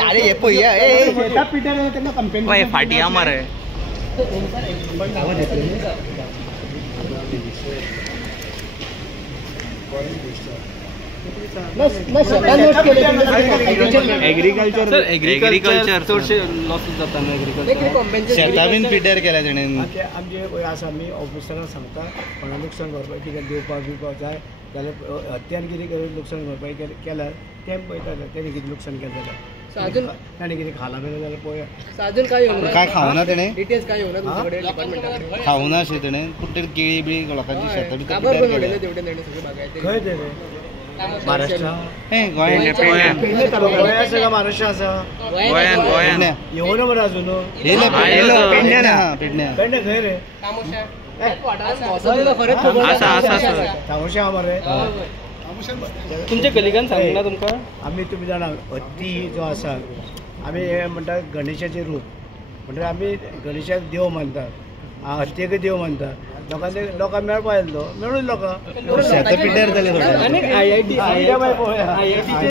अरे ये पळया फाटी मरे एग्रीकल्चर चडशे लॉसेस जाता शेतां बीन पिड्ड्यार केल्या तेणें आमचे आसा आमी ऑफिसरांक सांगता कोणा लुकसाण भरपाई कितें दिवपाक बिवपाक जाय जाल्यार हत्यान कितें करून लुकसाण भरपाई केल्यार तें पळयता तेणें कितें लुकसाण केलें जाल्यार ताणें कितें खाला बिला जाल्यार पळया अजून काय खावना तेणें डिटेल्स काय येवना तुमचे कडेन डिपार्टमेंटाकडे खावना अशें तेणें पूण तें केळी बिळी लोकांची शेतां बी खंय तें महाराष्ट्र गोंयान महाराष्ट्र आसा गोंयान येवना मरे अजून पेडण्या पेडण्या खंय रे तामोशा मरे तुमच्या कलिगान सांगला तुमकां आमी तुमी जाणा हत्ती जो आसा आमी हे म्हणटा गणेशाचें रूप म्हणटा आमी गणेशाक देव मानतात हत्तेक देव मानतात लोकांक मेळपा येयलो मेळून लोकां शेतां पिड्ड्यार जाले आनी IIT